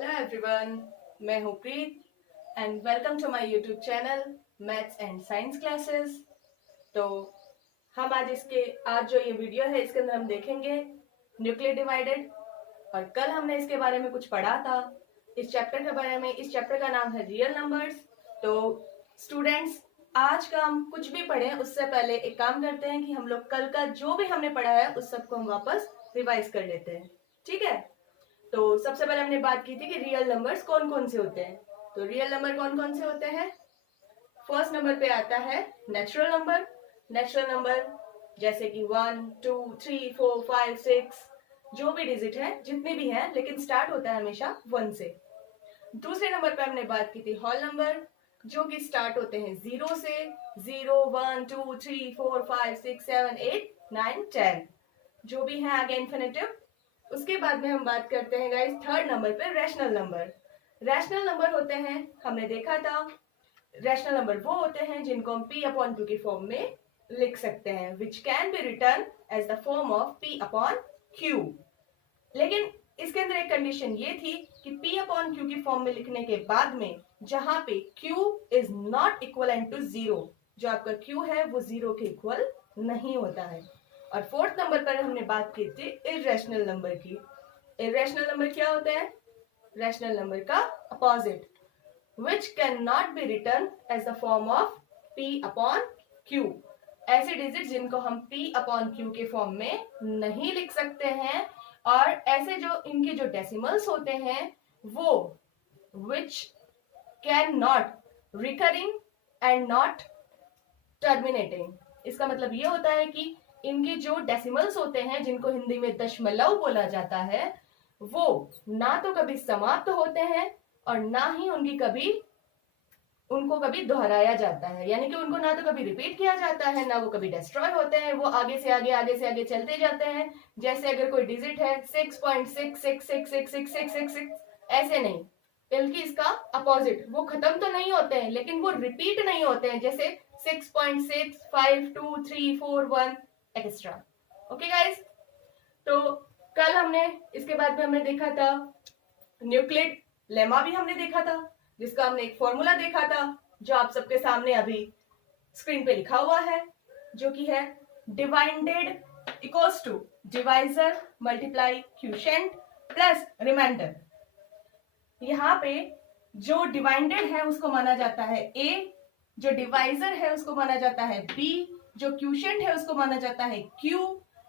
Hello everyone, मैं हूँ Preet and welcome to my YouTube channel maths and science classes. तो हम आज जो ये वीडियो है इसके अंदर हम देखेंगे न्यूक्लियर डिवाइडेड। और कल हमने इसके बारे में कुछ पढ़ा था इस चैप्टर के बारे में। इस चैप्टर का नाम है रियल नंबर्स। तो स्टूडेंट्स, आज का हम कुछ भी पढ़ें उससे पहले एक काम करते हैं कि हम लोग कल का जो भी हमने पढ़ा है उस सबको हम वापस रिवाइज कर लेते हैं, ठीक है। तो सबसे पहले हमने बात की थी कि रियल नंबर्स कौन कौन से होते हैं। तो रियल नंबर कौन कौन से होते हैं? फर्स्ट नंबर पे आता है नेचुरल नंबर। नेचुरल नंबर जैसे कि 1, 2, 3, 4, 5, 6 जो भी डिजिट है, जितने भी हैं, लेकिन स्टार्ट होता है हमेशा 1 से। दूसरे नंबर पे हमने बात की थी होल नंबर, जो कि स्टार्ट होते हैं 0 से। 0, 1, 2, 3, 4, 5, 6, 7, 8, 9, 10 जो भी है आगे इन्फिनेटिव। उसके बाद में हम बात करते हैं गाइस थर्ड नंबर पे रैशनल नंबर। रैशनल नंबर होते हैं, हमने देखा था, रैशनल नंबर वो होते हैं जिनको हम p अपॉन क्यू की फॉर्म में लिख सकते हैं, which can be written as the form of p upon Q. लेकिन इसके अंदर एक कंडीशन ये थी कि p अपॉन क्यू की फॉर्म में लिखने के बाद में जहां पे q is not equal to 0, जो आपका q है वो 0 के इक्वल नहीं होता है। और फोर्थ नंबर पर हमने बात की थी इर्रेशनल नंबर की। इर्रेशनल नंबर क्या होता है? रैशनल नंबर का opposite, which cannot be written as the form of p upon q। ऐसे डिजिट जिनको हम p upon q के फॉर्म में नहीं लिख सकते हैं, और ऐसे जो इनके जो डेसिमल्स होते हैं वो which can not recurring and not terminating। इसका मतलब ये होता है कि इनके जो डेसिमल्स होते हैं, जिनको हिंदी में दशमलव बोला जाता है, वो ना तो कभी समाप्त होते हैं और ना ही उनको कभी दोहराया जाता है। यानी कि उनको ना तो कभी रिपीट किया जाता है, ना वो कभी डिस्ट्रॉय होते हैं। वो आगे से आगे चलते जाते हैं। जैसे अगर कोई डिजिट है 6.6666666, ऐसे नहीं, बल्कि इसका अपोजिट, वो खत्म तो नहीं होते हैं लेकिन वो रिपीट नहीं होते हैं, जैसे 6.6, 5, 2, 3, 4, 1 एक्स्ट्रा। ओके गाइस, तो कल हमने इसके बाद में हमने देखा था न्यूक्लिड लेमा भी हमने देखा था, जिसका हमने एक फॉर्मूला देखा था जो आप सबके सामने अभी स्क्रीन पे लिखा हुआ है, जो कि है divided equals to divisor multiply quotient plus remainder. यहाँ पे जो डिवाइडेड है उसको माना जाता है a, जो डिवाइजर है उसको माना जाता है b, जो क्वोशिएंट है उसको माना जाता है q,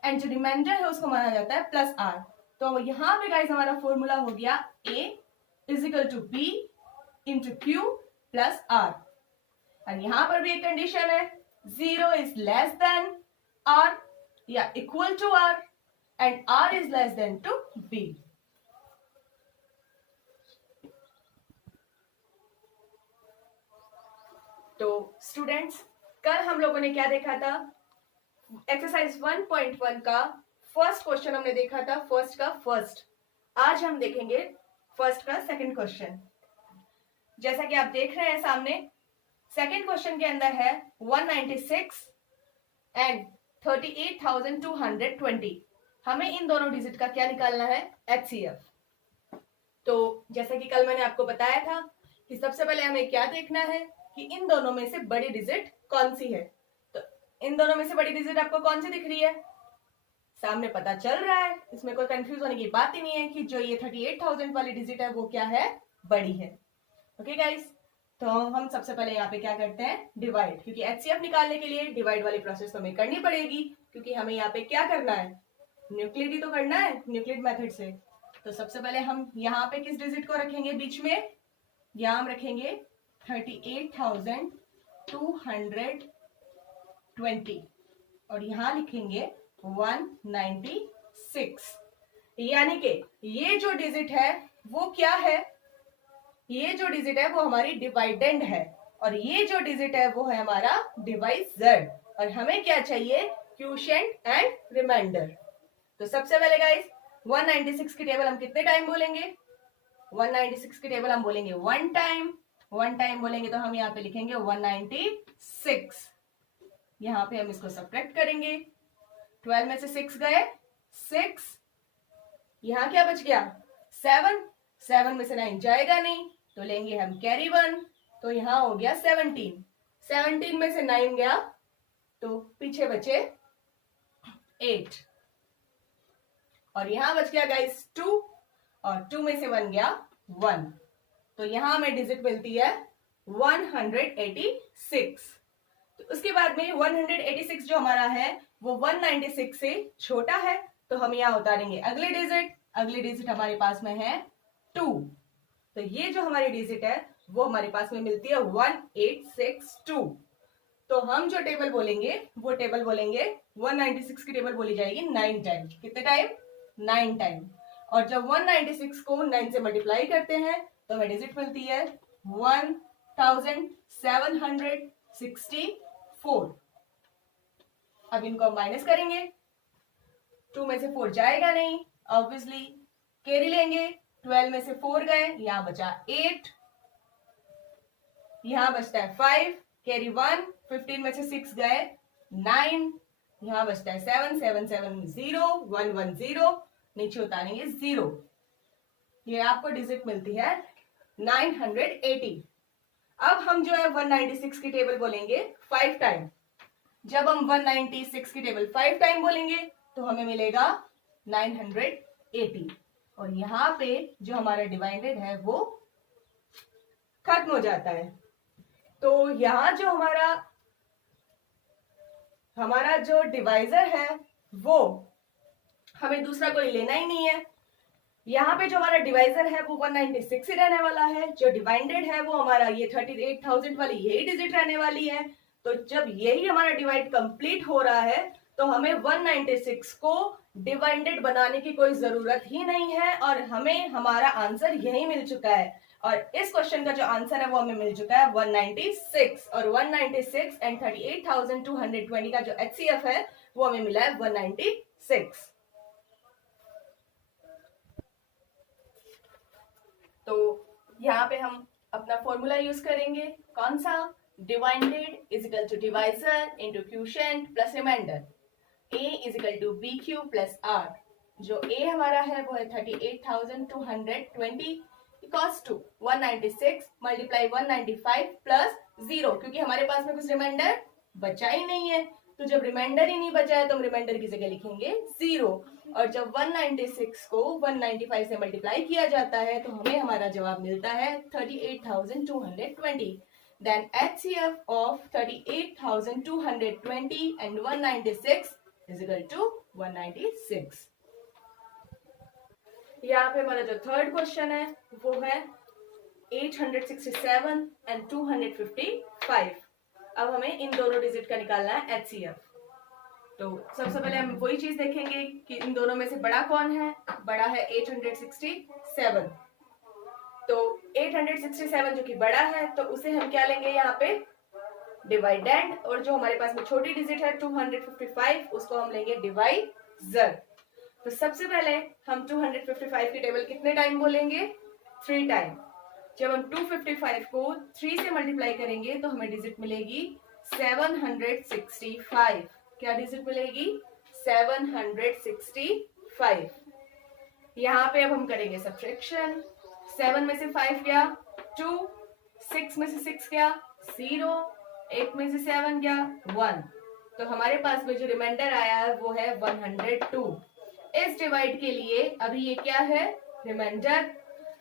एंड जो रिमाइंडर है उसको माना जाता है प्लस r। तो यहाँ पे गाइस हमारा फॉर्मूला हो गया a is equal to b into q plus r। और यहाँ पर भी एक कंडीशन है, 0 इज लेस देन r या equal to r and r is less than to b। तो स्टूडेंट्स, कल हम लोगों ने क्या देखा था? एक्सरसाइज 1.1 का फर्स्ट क्वेश्चन हमने देखा था, फर्स्ट का फर्स्ट। आज हम देखेंगे फर्स्ट का सेकंड क्वेश्चन। जैसा कि आप देख रहे हैं सामने, सेकंड क्वेश्चन के अंदर है 196 एंड 38,220। हमें इन दोनों डिजिट का क्या निकालना है? HCF। तो जैसा कि कल मैंने आपको बताया था कि सबसे पहले हमें क्या देखना है कि इन दोनों में से बड़ी डिजिट कौन सी है। तो इन दोनों में से बड़ी डिजिट आपको कौन सी दिख रही है? सामने पता चल रहा है, इसमें कोई कंफ्यूज होने की बात ही नहीं है कि जो ये 38,000 वाली डिजिट है वो क्या है? बड़ी है। ओके गाइस, तो हम सबसे पहले यहाँ पे क्या करते हैं? डिवाइड, क्योंकि HCF निकालने के लिए डिवाइड वाली प्रोसेस तो हमें करनी पड़ेगी, क्योंकि हमें यहाँ पे क्या करना है? न्यूक्लिड ही तो करना है, न्यूक्लिड मेथड से। तो सबसे पहले हम यहाँ पे किस डिजिट को रखेंगे बीच में? यहाँ हम रखेंगे 38,220 और यहाँ लिखेंगे 196। यानी कि ये जो डिजिट है वो क्या है? ये जो डिजिट है वो हमारी डिवाइडेंड है, और ये जो डिजिट है वो है हमारा डिवाइजर। और हमें क्या चाहिए? Quotient and remainder. तो सबसे पहले गाइस 196 की टेबल हम कितने टाइम बोलेंगे? 196 की टेबल हम बोलेंगे 1 टाइम बोलेंगे, तो हम यहाँ पे लिखेंगे 196। यहाँ पे हम इसको सब्ट्रैक्ट करेंगे, 12 में से 6 गए 6, यहाँ क्या बच गया? 7। 7 में से 9 जाएगा नहीं तो लेंगे हम कैरी 1, तो यहां हो गया 17। 17 में से 9 गया तो पीछे बचे 8 और यहां बच गया गाइस 2 और 2 में से 1 गया 1, तो यहां हमें डिजिट मिलती है 186। तो उसके बाद में 186 जो हमारा है वो 196 से छोटा है, तो हम यहां उतारेंगे अगले डिजिट। अगली डिजिट हमारे पास में है 2, तो ये जो हमारी डिजिट है वो हमारे पास में मिलती है 1862। तो हम जो टेबल बोलेंगे वो टेबल बोलेंगे 196 की टेबल बोली जाएगी 9 टाइम। कितने टाइम? 9 टाइम। और जब 196 को 9 से मल्टीप्लाई करते हैं तो हमें डिजिट मिलती है 1764। अब इनको हम माइनस करेंगे, 2 में से 4 जाएगा नहीं, ऑब्वियसली कैरी लेंगे, 12 में से 4 गए, यहां बचा 8, यहां बचता है 5, कैरी 1, 15 में से 6 गए 9, यहां बचता है 7, 7 7 0, 1 1 0, नीचे उतारेंगे 0। ये आपको डिजिट मिलती है 980। अब हम जो है 196 की टेबल बोलेंगे 5 टाइम। जब हम 196 की टेबल 5 टाइम बोलेंगे तो हमें मिलेगा 980 और यहां पे जो हमारा डिवाइडेड है वो खत्म हो जाता है। तो यहां जो हमारा जो डिवाइजर है वो हमें दूसरा कोई लेना ही नहीं है। यहाँ पे जो हमारा डिवाइजर है वो 196 ही रहने वाला है, जो डिवाइडेड है वो हमारा ये 38,000 वाली यही डिजिट रहने वाली है। तो जब यही हमारा डिवाइड कंप्लीट हो रहा है तो हमें 196 को डिवाइडेड बनाने की कोई जरूरत ही नहीं है और हमें हमारा आंसर यही मिल चुका है। और इस क्वेश्चन का जो आंसर है वो हमें मिल चुका है 196 और 196 एंड 38,220 का जो HCF है वो हमें मिला है 196। तो यहाँ पे हम अपना फॉर्मूला यूज करेंगे, कौन सा? Divided is equal to divisor into quotient plus remainder, A is equal to B Q plus R. जो ए हमारा है वो है 38,220 इक्वल्स टू 196 मल्टीप्लाई 195 प्लस 0, क्योंकि हमारे पास में कुछ रिमाइंडर बचा ही नहीं है। तो जब रिमाइंडर ही नहीं बचा है तो हम रिमाइंडर की जगह लिखेंगे 0 और जब 196 को 195 से मल्टीप्लाई किया जाता है तो हमें हमारा जवाब मिलता है 38,220। Then HCF of 38,220 and 196 is equal to 196। यहाँ पे हमारा जो थर्ड क्वेश्चन है वो है 867 एंड 255। अब हमें इन दोनों डिजिट का निकालना है HCF। तो सबसे पहले हम वही चीज देखेंगे कि इन दोनों में से बड़ा कौन है। बड़ा है 867, तो 867 जो कि बड़ा है तो उसे हम क्या लेंगे यहाँ पे डिवाइडेंड, और जो हमारे पास में छोटी डिजिट है 255 उसको हम लेंगे डिवाइजर। तो सबसे पहले हम 255 की टेबल कितने टाइम बोलेंगे? 3 टाइम। जब हम 255 को 3 से मल्टीप्लाई करेंगे तो हमें डिजिट मिलेगी 765। क्या डिजिट मिलेगी? 765। यहाँ पे अब हम करेंगे सब्ट्रैक्शन। 7 में से 5 गया 2, 6 में से 6 गया 0, 8 में से 7 गया 1, तो हमारे पास में जो रिमाइंडर आया है वो है 102। इस डिवाइड के लिए अभी ये क्या है? रिमाइंडर,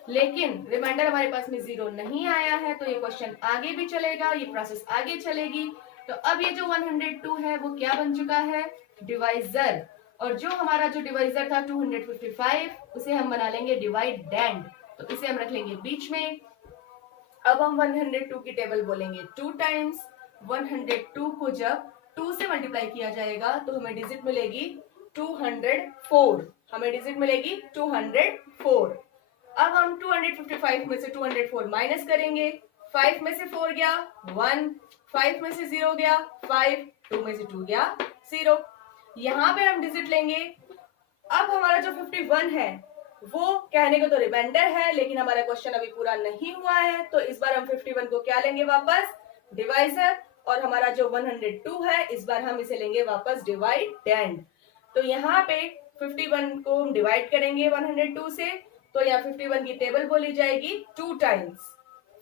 लेकिन रिमाइंडर हमारे पास में 0 नहीं आया है तो ये क्वेश्चन आगे भी चलेगा, ये प्रोसेस आगे चलेगी। तो अब ये जो 102 है वो क्या बन चुका है? डिवाइजर। और जो हमारा जो डिवाइजर था 255 उसे हम बना लेंगे डिवाइडेंड, तो इसे हम रख लेंगे बीच में। अब हम 102 की टेबल बोलेंगे 2 टाइम्स। 102 को जब 2 से मल्टीप्लाई किया जाएगा तो हमें डिजिट मिलेगी 204। हमें डिजिट मिलेगी 204। अब हम 255 में से 204 माइनस करेंगे। 5 में से 4 गया 1, 5 में से 0 गया 5, 2 में से 2 गया 0। यहाँ पे हम डिजिट लेंगे। अब हमारा जो 51 है वो कहने को तो रिमाइंडर है, लेकिन हमारा क्वेश्चन अभी पूरा नहीं हुआ है, तो इस बार हम 51 को क्या लेंगे? वापस डिवाइजर। और हमारा जो 102 है इस बार हम इसे लेंगे वापस डिवाइडेंड। तो यहाँ पे 51 को हम डिवाइड करेंगे 102 से, तो यहाँ 51 की टेबल बोली जाएगी 2 टाइम्स।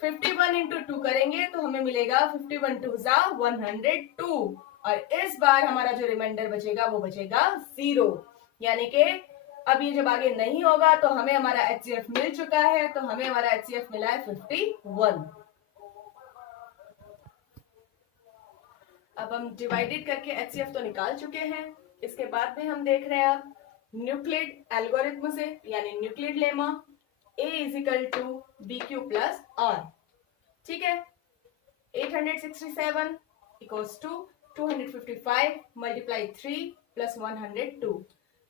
51 इंटू 2 करेंगे तो हमें मिलेगा 51 टू जा 102, और इस बार हमारा जो रिमाइंडर बचेगा वो बचेगा 0। यानी कि अब ये जब आगे नहीं होगा तो हमें हमारा HCF मिल चुका है, तो हमें हमारा HCF मिला है 51। अब हम डिवाइडेड करके HCF तो निकाल चुके हैं। इसके बाद में हम देख रहे हैं अब न्यूक्लिड एल्गोरिथम से, यानी Euclid lemma A is equal to B Q plus r. ठीक है, 867 इक्वल्स टू 255 मल्टीप्लाई 3 प्लस 102।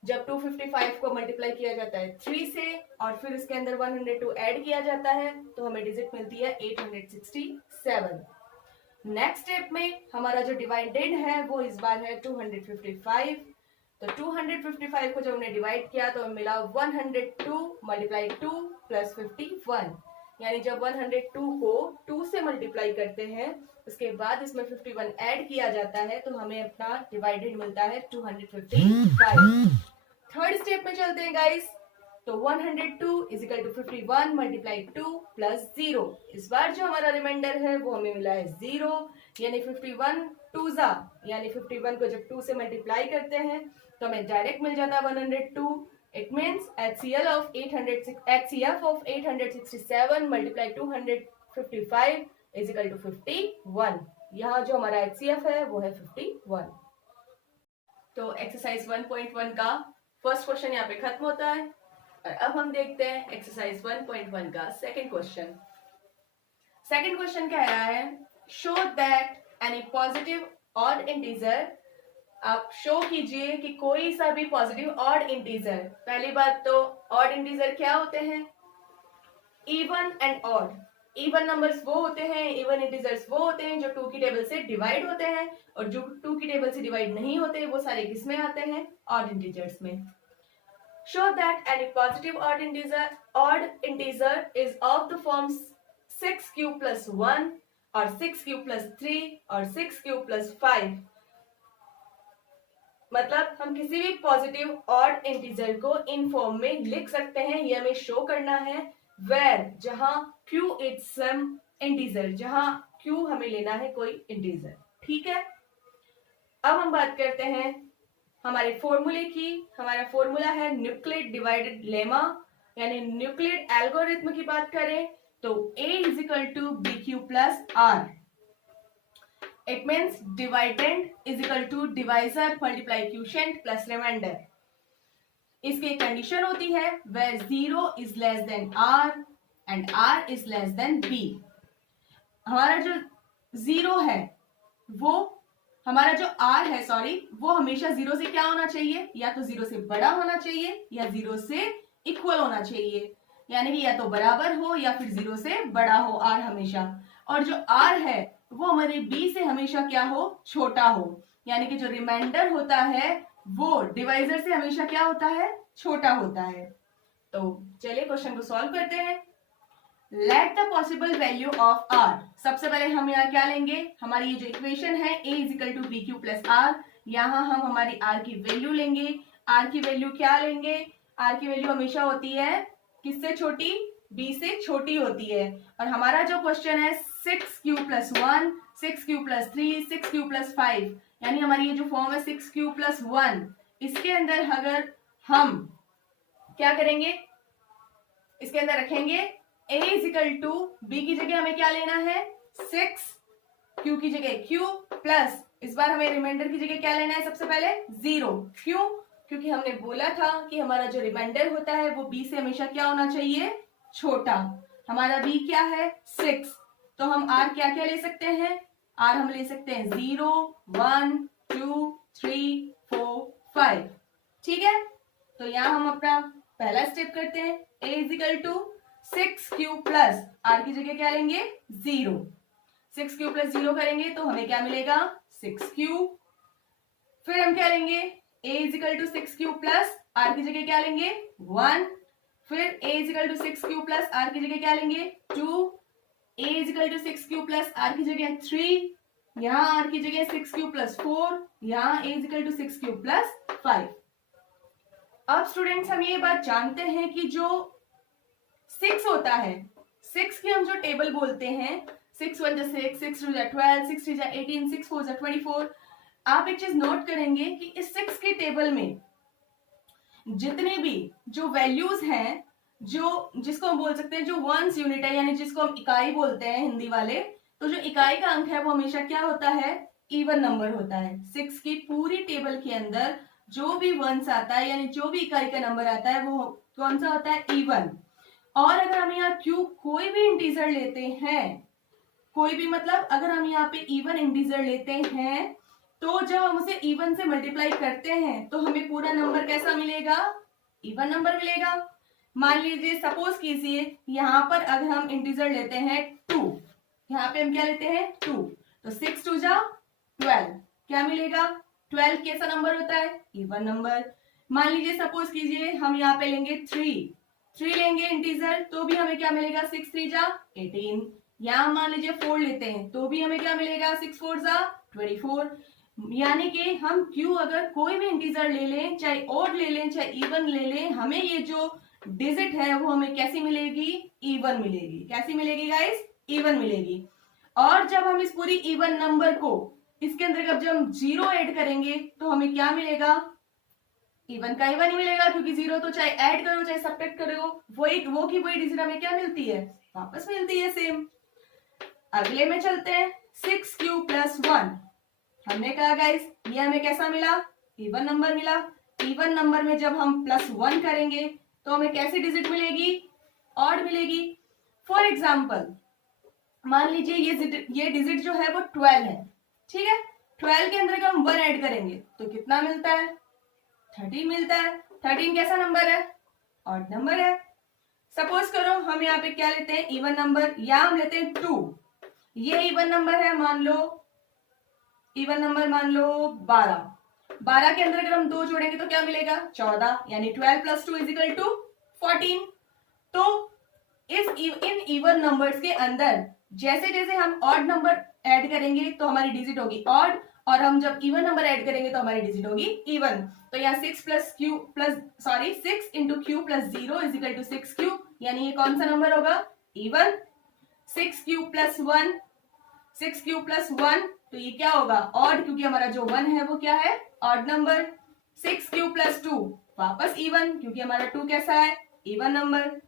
जब 255 को मल्टीप्लाई किया जाता है 3 से और फिर इसके अंदर 102 ऐड किया जाता है तो हमें डिजिट मिलती है 867। नेक्स्ट स्टेप में हमारा जो डिवाइडेड है वो इस बार है 255। तो 255 को जब हमने डिवाइड किया तो हमें मिला 102 मल्टीप्लाई 2 प्लस 51। यानी जब 102 को 2 से मल्टीप्लाई करते हैं उसके बाद इसमें 51 ऐड किया जाता है तो हमें अपना डिवाइडेड मिलता है 255। थर्ड स्टेप में चलते हैं गाइस। तो 102 is equal to 51 multiply 2 plus 0। इस बार जो हमारा रिमाइंडर है वो हमें मिला है 0। यानी 51 टू जा, यानी 51 को जब 2 से मल्टीप्लाई करते हैं तो हमें डायरेक्ट मिल जाता है 102। It means HCF of 867 multiply 255 is equal to 51। यहाँ जो हमारा HCF है वो है 51। तो एक्सरसाइज 1.1 का फर्स्ट क्वेश्चन यहाँ पे खत्म होता है और अब हम देखते हैं एक्सरसाइज 1.1 का सेकंड क्वेश्चन। सेकंड क्वेश्चन कह रहा है show that any positive odd integer. आप शो कीजिए कि कोई सा भी पॉजिटिव ऑड इंटीजर। पहली बात तो ऑड इंटीजर क्या होते हैं? Even and odd. Even numbers वो होते हैं, इवन इंटीजर्स वो होते हैं जो 2 की टेबल से डिवाइड होते हैं, और जो 2 की टेबल से डिवाइड नहीं होते वो सारे किसमें आते हैं? ऑड इंटीजर्स में। Show that any positive odd integer is of the forms 6 cube plus 1 or 6 cube plus 3 or 6 cube plus 5। मतलब हम किसी भी पॉजिटिव ऑड इंटीजर को इन फॉर्म में लिख सकते हैं, ये हमें शो करना है। वेर जहां q इज सम इंटीजर, जहां q हमें लेना है कोई इंटीजर। ठीक है, अब हम बात करते हैं हमारे फॉर्मूले की। हमारा फॉर्मूला है न्यूक्लिड डिवाइडेड लेमा, यानी न्यूक्लिड एल्गोरिथम की बात करें तो A is equal to B Q plus r. It means dividend is equal to divisor multiply quotient plus remainder. इसकी कंडीशन होती है where 0 is less than r and r is less than b। हमारा जो 0 है वो, हमारा जो r है वो हमेशा 0 से क्या होना चाहिए? या तो 0 से बड़ा होना चाहिए या 0 से इक्वल होना चाहिए, यानी कि या तो बराबर हो या फिर 0 से बड़ा हो r हमेशा। और जो r है वो हमारे b से हमेशा क्या हो? छोटा हो, यानी कि जो रिमाइंडर होता है वो डिवाइजर से हमेशा क्या होता है? छोटा होता है। तो चलिए क्वेश्चन को सॉल्व करते हैं। Let the possible value of r। सबसे पहले हम यहाँ क्या लेंगे? हमारी ये जो इक्वेशन है a is equal to B Q plus R, यहाँ हम हमारी r की वैल्यू लेंगे। r की वैल्यू क्या लेंगे? r की वैल्यू हमेशा होती है किससे छोटी? b से छोटी होती है। और हमारा जो क्वेश्चन है 6q plus 1, 6q plus 3, 6q plus 5, यानी हमारी ये जो फॉर्म है 6q प्लस 1, इसके अंदर अगर हम क्या करेंगे? इसके अंदर रखेंगे a is equal to b की जगह हमें क्या लेना है? 6, q की जगह q प्लस, इस बार हमें रिमाइंडर की जगह क्या लेना है? सबसे पहले 0। क्यों? क्योंकि हमने बोला था कि हमारा जो रिमाइंडर होता है वो b से हमेशा क्या होना चाहिए? छोटा। हमारा b क्या है? 6। तो हम r क्या क्या ले सकते हैं? r हम ले सकते हैं 0, 1, 2, 3, 4, 5। ठीक है, तो यहाँ हम अपना पहला स्टेप करते हैं। a is equal to 6q plus r की जगह क्या लेंगे? 0। 6q प्लस 0 करेंगे तो हमें क्या मिलेगा? 6q। फिर हम क्या लेंगे? a is equal to 6q plus r की जगह क्या लेंगे? 1। फिर a is equal to 6q plus r की जगह क्या लेंगे? 2। a is equal to 6q plus r की जगह 3, यहाँ r की जगह 6q प्लस 4, यहाँ a is equal to 6q plus 5। अब स्टूडेंट्स हम ये बात जानते हैं कि जो 6 होता है, 6 की हम जो टेबल बोलते हैं 6 1 6, 6 2 12, 6 3 18, 6 4 24। आप एक चीज नोट करेंगे कि इस 6 की टेबल में जितने भी जो वैल्यूज हैं, जो जिसको हम बोल सकते हैं जो वंस यूनिट है, यानी जिसको हम इकाई बोलते हैं हिंदी वाले, तो जो इकाई का अंक है वो हमेशा क्या होता है, इवन नंबर होता है। 6 की पूरी टेबल के अंदर जो भी वंस आता है, यानी जो भी इकाई का नंबर आता है वो कौन सा होता है, इवन। और अगर हम यहाँ क्यू कोई भी इंटीजर लेते हैं, कोई भी मतलब अगर हम यहाँ पे इवन इंटीजर लेते हैं, तो जब हम उसे इवन से मल्टीप्लाई करते हैं तो हमें पूरा नंबर कैसा मिलेगा, इवन नंबर मिलेगा। मान लीजिए सपोज कीजिए यहाँ पर अगर हम इंटीजर लेते हैं 2, यहाँ पे हम क्या लेते हैं 2, तो 6 2 जा 12, क्या मिलेगा, 12 कैसा नंबर होता है, इवन नंबर। मान लीजिए सपोज कीजिए हम यहाँ पे लेंगे 3 लेंगे इंटीजर, तो भी हमें क्या मिलेगा, 6 3 जा 18। यहाँ मान लीजिए 4 लेते हैं तो भी हमें क्या मिलेगा, 6 4 जा 24। यानी कि हम क्यू अगर कोई भी इंटीजर ले लें, चाहे ओड ले लें चाहे इवन ले लें, हमें ये जो डिजिट है वो हमें कैसी मिलेगी, इवन मिलेगी। कैसी मिलेगी गाइस, इवन मिलेगी। और जब हम इस पूरी इवन नंबर को इसके अंदर जब हम 0 ऐड करेंगे तो हमें क्या मिलेगा, इवन का इवन ही मिलेगा, क्योंकि 0 तो चाहे ऐड करो चाहे सब्ट्रैक्ट करो वो की वही डिजिट हमें क्या मिलती है, वापस मिलती है सेम। अगले में चलते हैं, 6q + 1। हमने कहा गाइस ये हमें कैसा मिला, इवन नंबर मिला। इवन नंबर में जब हम +1 करेंगे तो हमें कैसी डिजिट मिलेगी, ऑड मिलेगी। फॉर एग्जाम्पल मान लीजिए ये डिजिट जो है वो 12 है, ठीक है। 12 के अंदर हम 1 ऐड करेंगे तो कितना मिलता है, 13 मिलता है। 13 कैसा नंबर है, ऑड नंबर है। सपोज करो हम यहाँ पे क्या लेते हैं, इवन नंबर, या हम लेते हैं 2। ये इवन नंबर है, मान लो इवन नंबर मान लो 12। 12 के अंदर अगर हम 2 जोड़ेंगे तो क्या मिलेगा, 14, यानी 12 + 2 = 14। तो इन इवन नंबर्स के अंदर जैसे जैसे हम ऑड नंबर ऐड करेंगे तो हमारी डिजिट होगी ऑड, और हम जब इवन नंबर ऐड करेंगे तो हमारी डिजिट होगी इवन। तो यहाँ 6 × q + 0 = 6q, यानी ये कौन सा नंबर होगा, इवन। 6q + 1, 6q + 1, तो ये क्या होगा, ऑड, क्योंकि हमारा जो 1 है वो क्या है, ऑड नंबर। 6q + 2 वापस इवन, क्योंकि हमारा 2 कैसा है, इवन नंबर।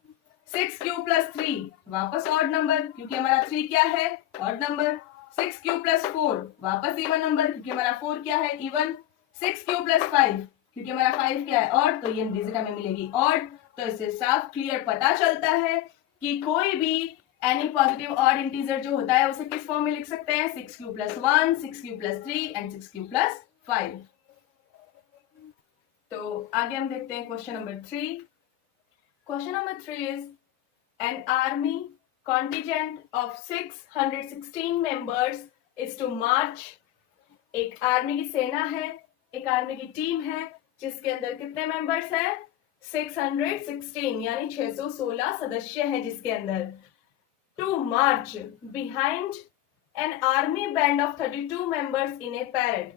6q + 3 वापस ऑड नंबर, क्योंकि हमारा 3 क्या है, ऑड नंबर। 6q + 4 वापस इवन नंबर, क्योंकि हमारा 4 क्या है, इवन। 6q + 5 क्योंकि हमारा 5 क्या है, ऑड, तो ये डिजिट हमें मिलेगी ऑड। तो इससे साफ क्लियर पता चलता है कि कोई भी एनी पॉजिटिव ऑड इंटीजर जो होता है उसे किस फॉर्म में लिख सकते हैं, 6q + 1, 6q + 3 एंड 6q + 5। तो आगे हम देखते हैं question number 3। Question number 3 is an army contingent of 616 members is to march। एक आर्मी की सेना है, एक आर्मी की टीम है जिसके अंदर कितने मेंबर्स हैं, 616, यानी 616 सदस्य हैं जिसके अंदर। To march behind an army band of 32 members in a parade,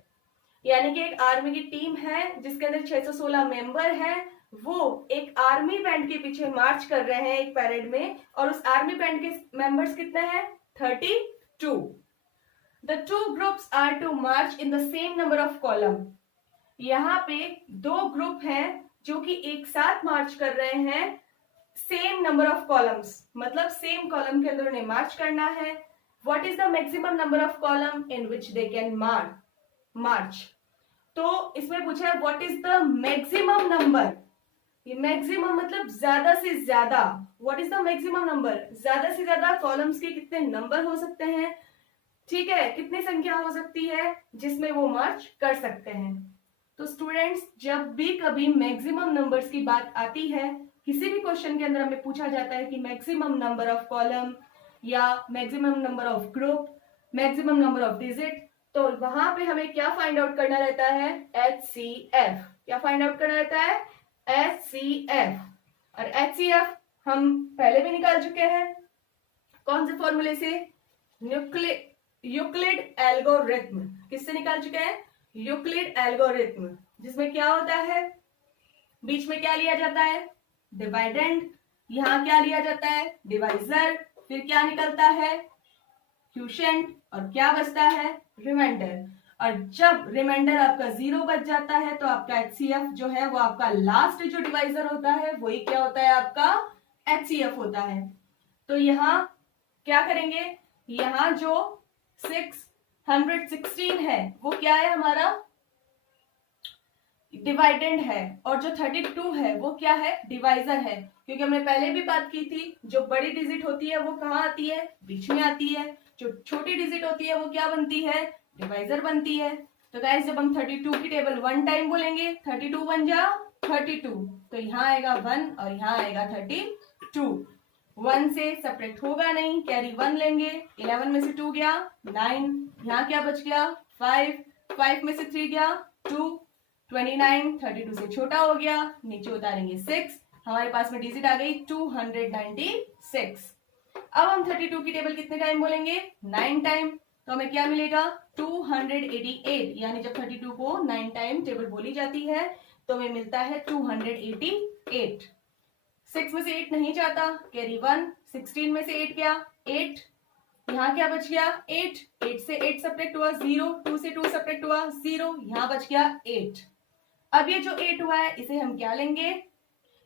यानी कि एक आर्मी की टीम है जिसके अंदर 616 मेंबर हैं, वो एक आर्मी बैंड के पीछे मार्च कर रहे हैं एक पैरेड में, और उस आर्मी बैंड के मेंबर्स कितने हैं, 32। The two groups are to march in the same number of column। यहाँ पे 2 ग्रुप हैं जो कि एक साथ मार्च कर रहे हैं सेम नंबर ऑफ कॉलम्स, मतलब सेम कॉलम के अंदर उन्हें मार्च करना है। What is the maximum number of column in which they can march? तो इसमें पूछा है what is the maximum number। ये मैक्सिमम मतलब ज्यादा से ज्यादा, what is the maximum number, ज्यादा से ज्यादा कॉलम्स के कितने नंबर हो सकते हैं, ठीक है, कितनी संख्या हो सकती है जिसमें वो मार्च कर सकते हैं। तो स्टूडेंट्स जब भी कभी मैक्सिमम नंबर्स की बात आती है, किसी भी क्वेश्चन के अंदर हमें पूछा जाता है कि मैक्सिमम नंबर ऑफ कॉलम या maximum number of group, maximum number of digit, तो वहां पे हमें क्या फाइंड आउट करना रहता है, HCF। क्या फाइंड आउट करना रहता है, HCF। और HCF हम पहले भी निकाल चुके हैं, कौन से फॉर्मूले से, यूक्लिड एल्गोरिथम। किससे निकाल चुके हैं, यूक्लिड एल्गोरिथम, जिसमें क्या होता है, बीच में क्या लिया जाता है, डिवाइडेंड, यहाँ क्या लिया जाता है, डिवाइजर, फिर क्या निकलता है, क्वोशिएंट, और क्या बचता है, रिमाइंडर। और जब रिमाइंडर आपका 0 बच जाता है तो आपका HCF जो है वो आपका लास्ट जो डिवाइजर होता है वही क्या होता है, आपका HCF होता है। तो यहाँ क्या करेंगे, यहाँ जो 616 है वो क्या है, हमारा डिवाइडेंड है, और जो 32 है वो क्या है, डिवाइजर है। क्योंकि हमने पहले भी बात की थी, जो बड़ी डिजिट होती है वो कहाँ आती है, बीच में आती है, जो छोटी डिजिट होती है वो क्या बनती है, डिवाइजर बनती है। तो गाइस जब हम 32 की टेबल 1 टाइम बोलेंगे, 32 बन जा 32, तो यहाँ आएगा 1 और यहाँ आएगा 32। 1 से सब्ट्रैक्ट होगा नहीं, कैरी 1 लेंगे, 11 में से 2 गया 9, यहाँ क्या बच गया 5, 5 में से 3 गया 2, 29, 32 से छोटा हो गया, नीचे उतारेंगे 6, हमारे पास में डिजिट आ गई 296। अब हम 32 की टेबल कितने टाइम बोलेंगे, 9 टाइम, तो हमें क्या मिलेगा 288, यानी जब 32 को 9 टाइम टेबल बोली जाती है तो हमें मिलता है 288। 6 में से 8 नहीं जाता, कैरी 1, 16 में से 8 गया 8, यहाँ क्या बच गया 8, 8 से 8 सब्ट्रैक्ट हुआ 0, 2 से 2 सब्ट्रैक्ट हुआ 0, यहाँ बच गया 8। अब ये जो 8 हुआ है इसे हम क्या लेंगे,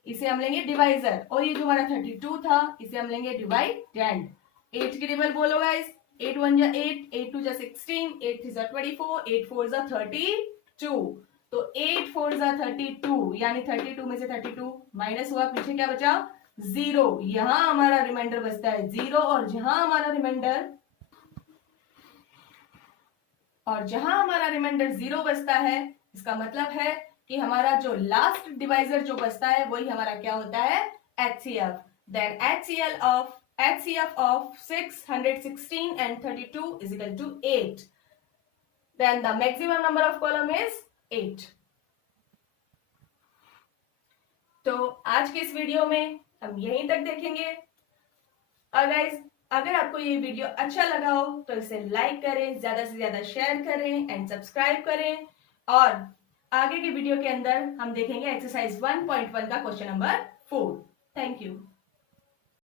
इसे हम लेंगे डिवाइजर, और ये जो हमारा 32 था इसे हम लेंगे डिवाइडेंड। 8 की टेबल बोलो गाइस, 8 1 जा 8, 8 2 जा 16, 8 3 जा 24, 8 4 जा 32। तो 8 4 जा 32, यानी 32 में से 32 माइनस हुआ, पीछे क्या बचा 0, यहां हमारा रिमाइंडर बचता है 0, और जहां हमारा रिमाइंडर 0 बचता है, इसका मतलब है कि हमारा जो लास्ट डिवाइजर जो बचता है वही हमारा क्या होता है, HCF। Then HCF of 616 and 32 is equal to 8. Then the maximum number of column is 8. तो आज के इस वीडियो में हम यहीं तक देखेंगे। और गाइस अगर आपको ये वीडियो अच्छा लगा हो तो इसे लाइक करें, ज्यादा से ज्यादा शेयर करें एंड सब्सक्राइब करें। और आगे के वीडियो के अंदर हम देखेंगे एक्सरसाइज 1.1 का क्वेश्चन नंबर 4। Thank you.